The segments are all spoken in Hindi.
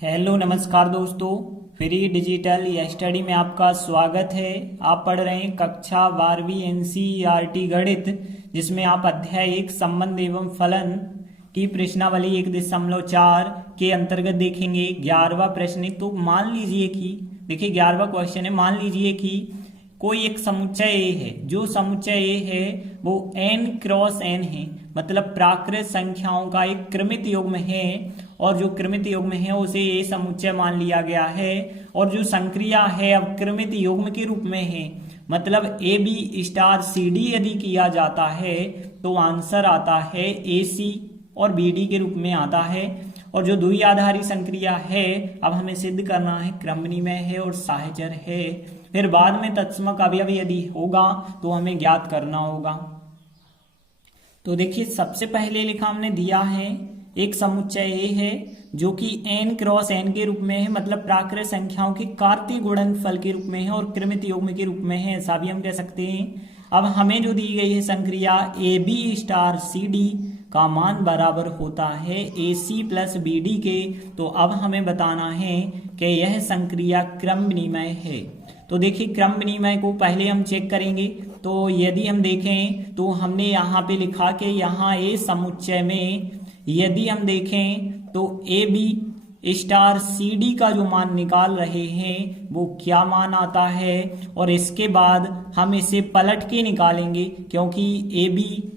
हेलो नमस्कार दोस्तों, फ्री डिजिटल या स्टडी में आपका स्वागत है। आप पढ़ रहे हैं कक्षा 12वीं एनसीईआरटी गणित, जिसमें आप अध्याय 1 संबंध एवं फलन की प्रश्नावली 1.4 के अंतर्गत देखेंगे 11वां प्रश्न है। तो मान लीजिए कि देखिए 11वां क्वेश्चन है, मान लीजिए कि कोई एक समुच्चय ए है। जो समुच्चय ए है वो n क्रॉस n है, मतलब प्राकृत संख्याओं का एक क्रमित युग्म है, और जो क्रमित युग्म है उसे ए समुच्चय मान लिया गया है। और जो संक्रिया है अब क्रमित युग्म के रूप में है, मतलब A B star C D यदि किया जाता है तो आंसर आता है ए सी और बी डी के रूप में आता है। और जो द्विआधारी संक्रिया है अब हमें सिद्ध करना है क्रम विनिमय है और साहचर्य है। फिर बाद में तत्समक अवयव यदि होगा तो हमें ज्ञात करना होगा। तो देखिए सबसे पहले लिखा हमने दिया है एक समुच्चय ए है जो कि n क्रॉस n के रूप में है, मतलब प्राकृत संख्याओं के कार्तीय गुणनफल के रूप में है और क्रमित युग्म के रूप में है, ऐसा भी हम कह सकते हैं। अब हमें जो दी गई है संक्रिया A B star C D का मान बराबर होता है A C plus B D के। तो अब हमें बताना है कि यह संक्रिया क्रम विनिमय है। तो देखिए क्रम विनिमय को पहले हम चेक करेंगे। तो यदि हम देखें तो हमने यहाँ पे लिखा कि यहाँ ए समुच्चय में यदि हम देखें तो A B star C D का जो मान निकाल रहे हैं वो क्या मान आता है, और इसके बाद हम इसे पलट के निकालेंगे, क्योंकि ए बी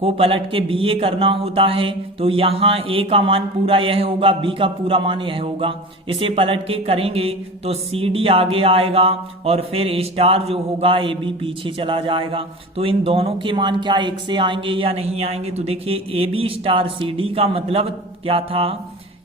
को पलट के बी ए करना होता है। तो यहाँ ए का मान पूरा यह होगा, बी का पूरा मान यह होगा। इसे पलट के करेंगे तो सी डी आगे आएगा और फिर स्टार जो होगा ए बी पीछे चला जाएगा। तो इन दोनों के मान क्या एक से आएंगे या नहीं आएंगे? तो देखिए A B star C D का मतलब क्या था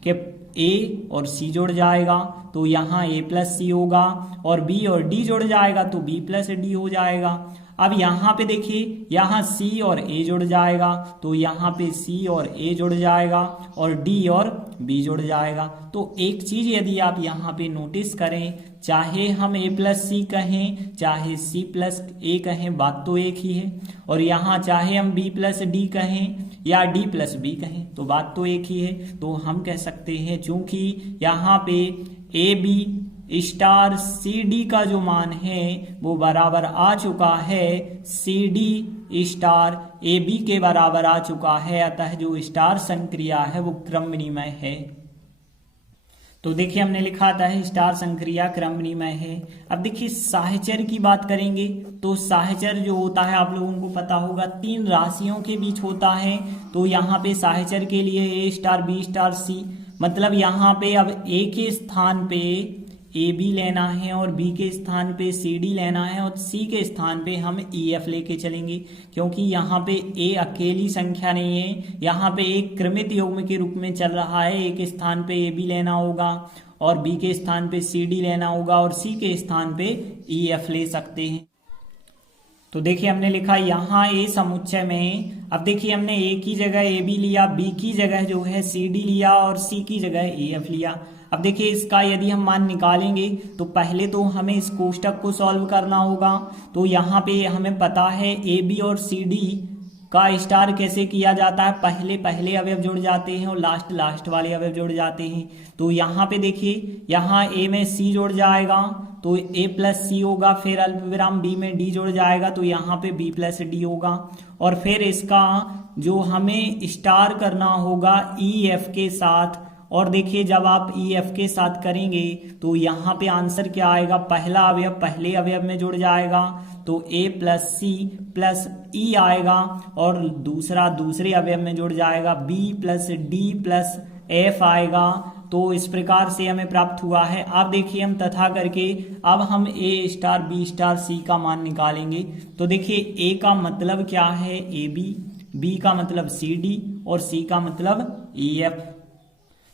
कि ए और सी जुड़ जाएगा तो यहाँ ए प्लस सी होगा, और बी और डी जुड़ जाएगा तो बी प्लस डी हो जाएगा। अब यहाँ पे देखिए यहाँ सी और ए जुड़ जाएगा तो यहाँ पे सी और ए जुड़ जाएगा और डी और बी जुड़ जाएगा। तो एक चीज यदि आप यहाँ पे नोटिस करें, चाहे हम ए प्लस सी कहें चाहे सी प्लस ए कहें, बात तो एक ही है। और यहाँ चाहे हम बी प्लस डी कहें या डी प्लस बी कहें तो बात तो एक ही है। तो हम कह सकते हैं चूंकि यहाँ पे A B star C D का जो मान है वो बराबर आ चुका है C D star A B के बराबर आ चुका है, अतः जो स्टार संक्रिया है वो क्रम विनिमय है। तो देखिए हमने लिखा था स्टार संक्रिया क्रम विनिमय है। अब देखिए साहचर्य की बात करेंगे तो साहचर्य जो होता है आप लोगों को पता होगा 3 राशियों के बीच होता है। तो यहाँ पे साहचर्य के लिए ए स्टार बी स्टार सी, मतलब यहाँ पे अब ए के स्थान पे ए बी लेना है और बी के स्थान पे सी डी लेना है और सी के स्थान पे हम ई एफ लेके चलेंगे, क्योंकि यहाँ पे ए अकेली संख्या नहीं है, यहाँ पे एक क्रमित युग्म के रूप में चल रहा है। ए के स्थान पे ए बी लेना होगा और बी के स्थान पे सी डी लेना होगा और सी के स्थान पे ई एफ ले सकते हैं। तो देखिए हमने लिखा यहाँ ए समुच्चय में, अब देखिए हमने ए की जगह ए बी लिया, बी की जगह जो है सी डी लिया और सी की जगह ई एफ लिया। अब देखिए इसका यदि हम मान निकालेंगे तो पहले तो हमें इस कोष्टक को सॉल्व करना होगा। तो यहाँ पे हमें पता है ए बी और सी डी का स्टार कैसे किया जाता है, पहले पहले अवयव जुड़ जाते हैं और लास्ट लास्ट वाले अवयव जुड़ जाते हैं। तो यहाँ पे देखिए यहाँ ए में सी जुड़ जाएगा तो ए प्लस सी होगा, फिर अल्पविराम बी में डी जुड़ जाएगा तो यहाँ पे बी प्लस डी होगा, और फिर इसका जो हमें स्टार करना होगा ई एफ के साथ। और देखिए जब आप ई एफ के साथ करेंगे तो यहाँ पे आंसर क्या आएगा, पहला अवयव पहले अवयव में जुड़ जाएगा तो ए प्लस सी प्लस ई आएगा, और दूसरा दूसरे अवयव में जुड़ जाएगा B plus D plus F आएगा। तो इस प्रकार से हमें प्राप्त हुआ है। अब देखिए हम तथा करके अब हम ए स्टार बी स्टार सी का मान निकालेंगे। तो देखिए ए का मतलब क्या है ए बी, बी का मतलब सी डी और सी का मतलब ई एफ।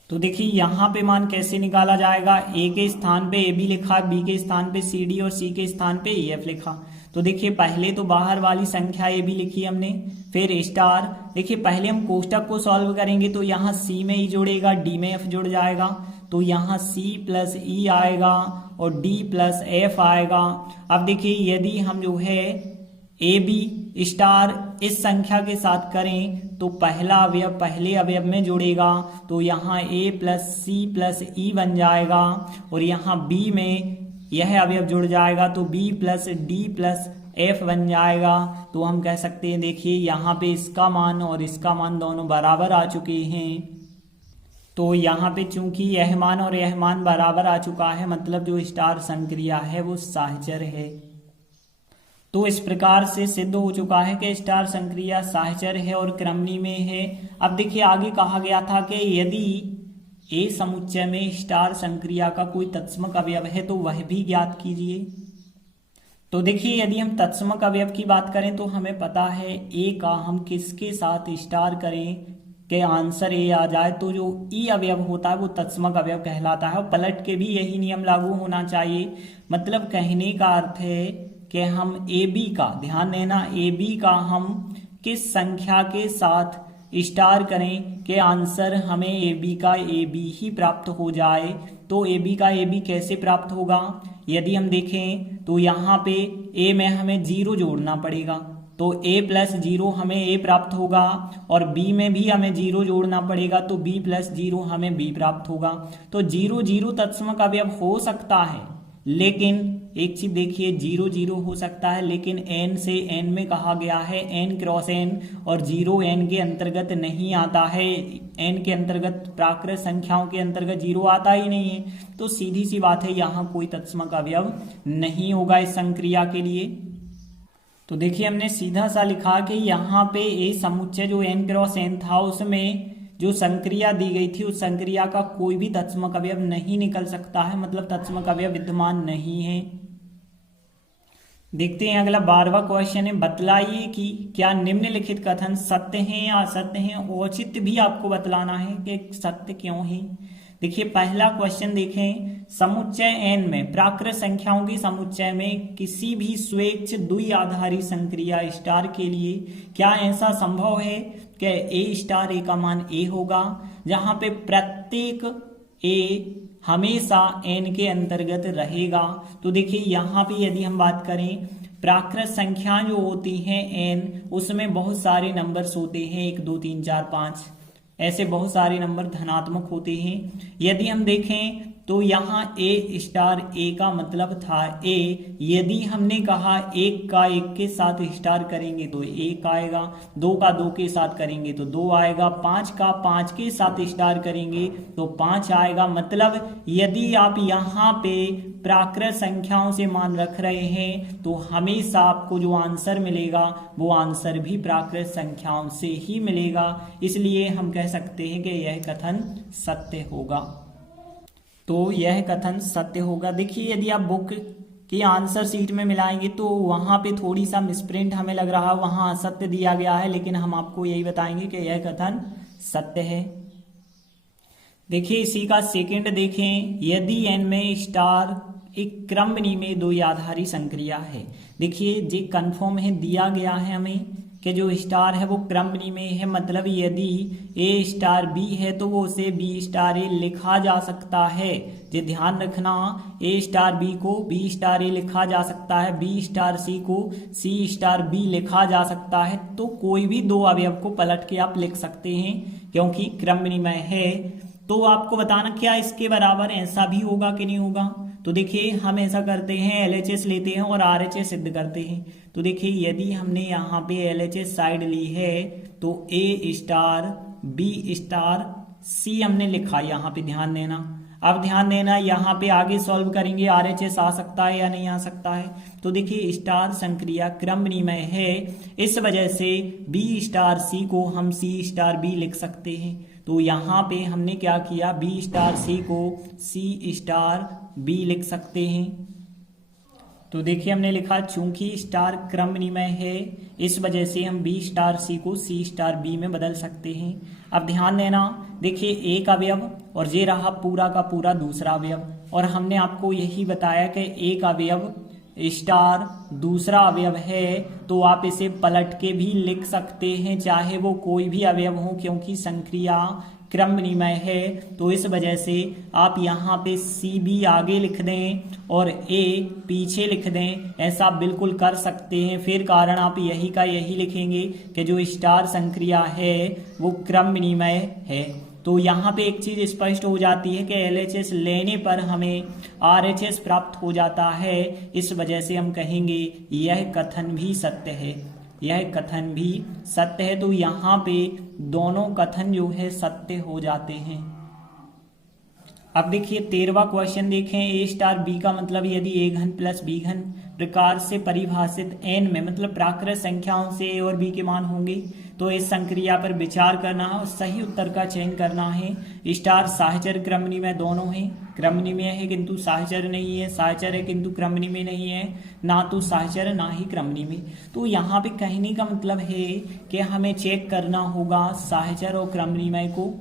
तो देखिए यहाँ पे मान कैसे निकाला जाएगा, ए के स्थान पे ए बी लिखा, बी के स्थान पे सी डी और सी के स्थान पे ई एफ लिखा। तो देखिए पहले तो बाहर वाली संख्या ए बी लिखी हमने, फिर स्टार। देखिए पहले हम कोष्टक को सॉल्व करेंगे तो यहाँ सी में ई जुड़ेगा, डी में एफ जुड़ जाएगा तो यहाँ सी प्लस ई आएगा और डी प्लस एफ आएगा। अब देखिए यदि हम जो है ए बी स्टार इस संख्या के साथ करें तो पहला अवयव पहले अवयव में जुड़ेगा, तो यहाँ a प्लस सी प्लस ई बन जाएगा, और यहाँ b में यह अवयव जुड़ जाएगा तो b plus D plus f बन जाएगा। तो हम कह सकते हैं, देखिए यहाँ पे इसका मान और इसका मान दोनों बराबर आ चुके हैं। तो यहाँ पे चूंकि यह मान और यह मान बराबर आ चुका है, मतलब जो स्टार संक्रिया है वो साहचर्य है। तो इस प्रकार से सिद्ध हो चुका है कि स्टार संक्रिया साहचर्य है और क्रमनी में है। अब देखिए आगे कहा गया था कि यदि ए समुच्चय में स्टार संक्रिया का कोई तत्समक अवयव है तो वह भी ज्ञात कीजिए। तो देखिए यदि हम तत्समक अवयव की बात करें तो हमें पता है ए का हम किसके साथ स्टार करें के आंसर ए आ जाए तो जो ई अवयव होता है वो तत्समक अवयव कहलाता है, और पलट के भी यही नियम लागू होना चाहिए। मतलब कहने का अर्थ है कि हम ए बी का, ध्यान देना, ए बी का हम किस संख्या के साथ स्टार करें कि आंसर हमें ए बी का ए बी ही प्राप्त हो जाए। तो ए बी का ए बी कैसे प्राप्त होगा, यदि हम देखें तो यहाँ पे ए में हमें 0 जोड़ना पड़ेगा, तो a प्लस 0 हमें a प्राप्त होगा, और b में भी हमें 0 जोड़ना पड़ेगा तो b प्लस 0 हमें b प्राप्त होगा। तो 0 0 तत्समक अवयव हो सकता है, लेकिन एक चीज देखिए 0 0 हो सकता है, लेकिन n से n में कहा गया है n क्रॉस n, और 0 n के अंतर्गत नहीं आता है। n के अंतर्गत प्राकृत संख्याओं के अंतर्गत 0 आता ही नहीं है, तो सीधी सी बात है यहाँ कोई तत्समक अवयव नहीं होगा इस संक्रिया के लिए। तो देखिए हमने सीधा सा लिखा कि यहाँ पे ए समुच्चय जो n क्रॉस n था उसमें जो संक्रिया दी गई थी उस संक्रिया का कोई भी तत्समक अवयव नहीं निकल सकता है, मतलब तत्समक अवयव विद्यमान नहीं है। देखते हैं अगला 12वां क्वेश्चन है, बतलाइए कि क्या निम्नलिखित कथन सत्य हैं या असत्य हैं। औचित्य भी आपको बतलाना है कि सत्य क्यों है। देखिए पहला क्वेश्चन देखें, समुच्चय n में प्राकृत संख्याओं के समुच्चय में किसी भी स्वेच्छ द्विआधारी संक्रिया स्टार के लिए क्या ऐसा संभव है कि ए स्टार ए का मान ए होगा, जहां पे प्रत्येक ए हमेशा n के अंतर्गत रहेगा। तो देखिए यहाँ पे यदि हम बात करें प्राकृत संख्या जो होती हैं n, उसमें बहुत सारे नंबर्स होते हैं, 1 2 3 4 5 ऐसे बहुत सारे नंबर धनात्मक होते हैं। यदि हम देखें तो यहाँ ए स्टार ए का मतलब था ए, यदि हमने कहा 1 का 1 के साथ स्टार करेंगे तो 1 आएगा, 2 का 2 के साथ करेंगे तो 2 आएगा, 5 का 5 के साथ स्टार करेंगे तो 5 आएगा। मतलब यदि आप यहाँ पे प्राकृत संख्याओं से मान रख रहे हैं तो हमेशा आपको जो आंसर मिलेगा वो आंसर भी प्राकृत संख्याओं से ही मिलेगा, इसलिए हम कह सकते हैं कि यह कथन सत्य होगा। तो यह कथन सत्य होगा। देखिए यदि आप बुक की आंसर शीट में मिलाएंगे तो वहां पे थोड़ी सा मिसप्रिंट हमें लग रहा है, वहां असत्य दिया गया है, लेकिन हम आपको यही बताएंगे कि यह कथन सत्य है। देखिए इसी का सेकंड देखें, यदि n में स्टार एक क्रमनी में द्विआधारी संक्रिया है। देखिए जे कन्फर्म है, दिया गया है हमें कि जो स्टार है वो क्रमनी में है, मतलब यदि ए स्टार बी है तो वो उसे बी स्टार ए लिखा जा सकता है। जे ध्यान रखना, ए स्टार बी को बी स्टार ए लिखा जा सकता है, बी स्टार सी को सी स्टार बी लिखा जा सकता है। तो कोई भी दो अवयव को पलट के आप लिख सकते हैं क्योंकि क्रमनी में है। तो आपको बताना क्या इसके बराबर ऐसा भी होगा कि नहीं होगा। तो देखिए हम ऐसा करते हैं, LHS लेते हैं और RHS सिद्ध करते हैं। तो देखिए यदि हमने यहाँ पे LHS साइड ली है तो A star B star C हमने लिखा, यहाँ पे ध्यान देना। अब ध्यान देना यहाँ पे आगे सॉल्व करेंगे RHS आ सकता है या नहीं आ सकता है। तो देखिए स्टार संक्रिया क्रमनिमेय है, इस वजह से B स्टार C को हम C स्टार B लिख सकते हैं। तो यहाँ पे हमने क्या किया, B स्टार C को C स्टार B लिख सकते हैं। तो देखिए हमने लिखा चूंकि स्टार क्रमनिमेय है इस वजह से हम B स्टार C को C स्टार B में बदल सकते हैं। अब ध्यान देना, देखिए एक अवयव और ये रहा पूरा का पूरा दूसरा अवयव, और हमने आपको यही बताया कि एक अवयव स्टार दूसरा अवयव है तो आप इसे पलट के भी लिख सकते हैं चाहे वो कोई भी अवयव हो, क्योंकि संक्रिया क्रम विनिमय है, तो इस वजह से आप यहाँ पे CB आगे लिख दें और A पीछे लिख दें, ऐसा बिल्कुल कर सकते हैं। फिर कारण आप यही का यही लिखेंगे कि जो स्टार संक्रिया है वो क्रम विनिमय है। तो यहाँ पे एक चीज स्पष्ट हो जाती है कि LHS लेने पर हमें RHS प्राप्त हो जाता है। इस वजह से हम कहेंगे यह कथन भी सत्य है, यह कथन भी सत्य है। तो यहाँ पे दोनों कथन जो है सत्य हो जाते हैं। अब देखिए 13वां क्वेश्चन देखें। A स्टार B का मतलब यदि A घन प्लस B घन प्रकार से परिभाषित n में, मतलब प्राकृत संख्याओं से A और B के मान होंगे, तो इस संक्रिया पर विचार करना है और सही उत्तर का चयन करना है। स्टार साहचर्य क्रम विनिमय दोनों है, क्रम विनिमय है किंतु साहचर्य नहीं है, साहचर्य है किंतु क्रम विनिमय नहीं है, ना तो साहचर्य ना ही क्रम विनिमय। तो यहाँ पे कहने का मतलब है कि हमें चेक करना होगा साहचर्य और क्रम विनिमय को।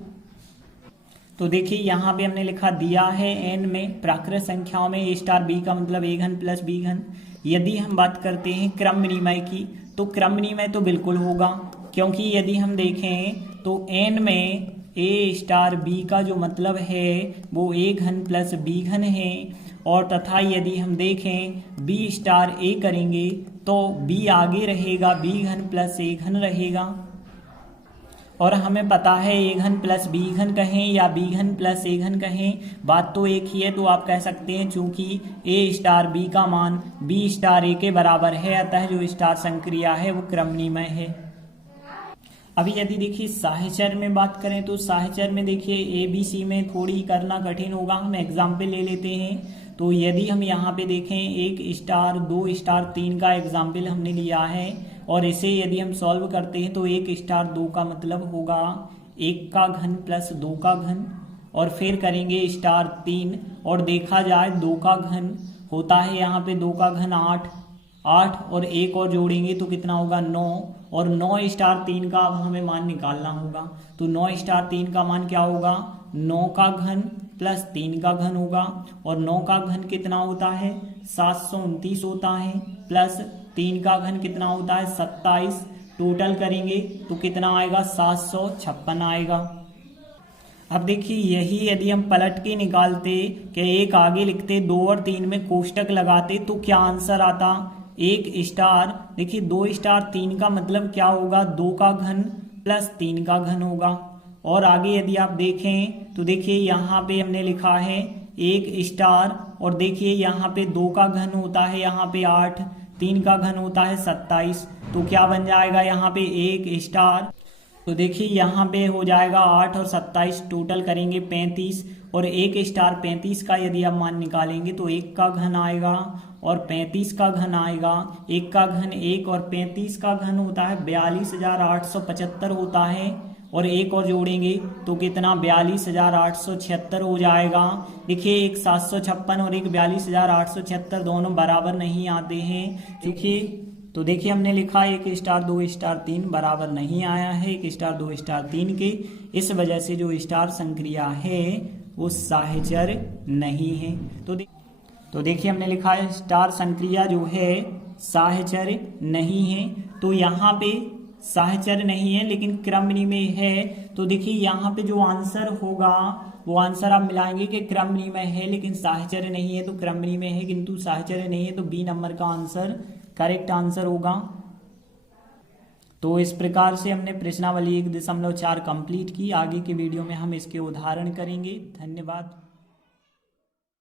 तो देखिए यहाँ पे हमने लिखा दिया है n में प्राकृत संख्याओं में A स्टार B का मतलब A घन प्लस B घन। यदि हम बात करते हैं क्रम विनिमय की, तो क्रम विनिमय तो बिल्कुल होगा, क्योंकि यदि हम देखें तो n में A स्टार B का जो मतलब है वो A घन प्लस B घन है, और तथा यदि हम देखें B स्टार A करेंगे तो B आगे रहेगा, B घन प्लस A घन रहेगा। और हमें पता है A घन प्लस B घन कहें या B घन प्लस A घन कहें, बात तो एक ही है। तो आप कह सकते हैं चूंकि A स्टार B का मान B स्टार A के बराबर है, अतः जो स्टार संक्रिया है वो क्रम विनिमय है। अभी यदि देखिए साहचर्य में बात करें तो साहचर्य में देखिए ABC में थोड़ी करना कठिन होगा, हम एग्जाम्पल ले लेते हैं। तो यदि हम यहाँ पे देखें 1 स्टार 2 स्टार 3 का एग्जाम्पल हमने लिया है, और इसे यदि हम सॉल्व करते हैं तो 1 स्टार 2 का मतलब होगा 1 का घन प्लस 2 का घन, और फिर करेंगे स्टार 3 और देखा जाए 2 का घन होता है यहाँ पे 2 का घन 8 और 1 और जोड़ेंगे तो कितना होगा 9, और 9 स्टार 3 का अब हमें मान निकालना होगा। तो 9 स्टार 3 का मान क्या होगा 9 का घन प्लस 3 का घन होगा, और 9 का घन कितना होता है 729 होता है, प्लस 3 का घन कितना होता है 27, टोटल करेंगे तो कितना आएगा 756 आएगा। अब देखिए यही यदि हम पलट के निकालते कि एक आगे लिखते 2 और 3 में कोष्टक लगाते तो क्या आंसर आता 1 स्टार, देखिए 2 स्टार 3 का मतलब क्या होगा 2 का घन प्लस 3 का घन होगा। और आगे यदि आप देखें तो देखिए यहाँ पे हमने लिखा है 1 स्टार, और देखिए यहाँ पे 2 का घन होता है यहाँ पे 8, 3 का घन होता है 27, तो क्या बन जाएगा यहाँ पे 1 स्टार। तो देखिए यहाँ पे हो जाएगा 8 और 27, टोटल करेंगे 35, और 1 स्टार 35 का यदि आप मान निकालेंगे तो 1 का घन आएगा और 35 का घन आएगा। 1 का घन 1 और 35 का घन होता है 42,875 होता है, और 1 और जोड़ेंगे तो कितना 42,876 हो जाएगा। देखिए एक 756 और एक 42,876 दोनों बराबर नहीं आते हैं। तो देखिए हमने लिखा 1 स्टार 2 स्टार 3 बराबर नहीं आया है 1 स्टार 2 स्टार 3 के, इस वजह से जो स्टार संक्रिया है वो साहचर्य नहीं है। तो देखिए हमने लिखा है स्टार संक्रिया जो है साहचर्य नहीं है, तो यहाँ पे साहचर्य नहीं है लेकिन क्रम विनिमय है। तो देखिए यहाँ पे जो आंसर होगा वो आंसर आप मिलाएंगे कि क्रम विनिमय है लेकिन साहचर्य नहीं है, तो क्रम विनिमय है किंतु साहचर्य नहीं है, तो बी नंबर का आंसर करेक्ट आंसर होगा। तो इस प्रकार से हमने प्रश्नावली 1.4 कंप्लीट की। आगे के वीडियो में हम इसके उदाहरण करेंगे। धन्यवाद।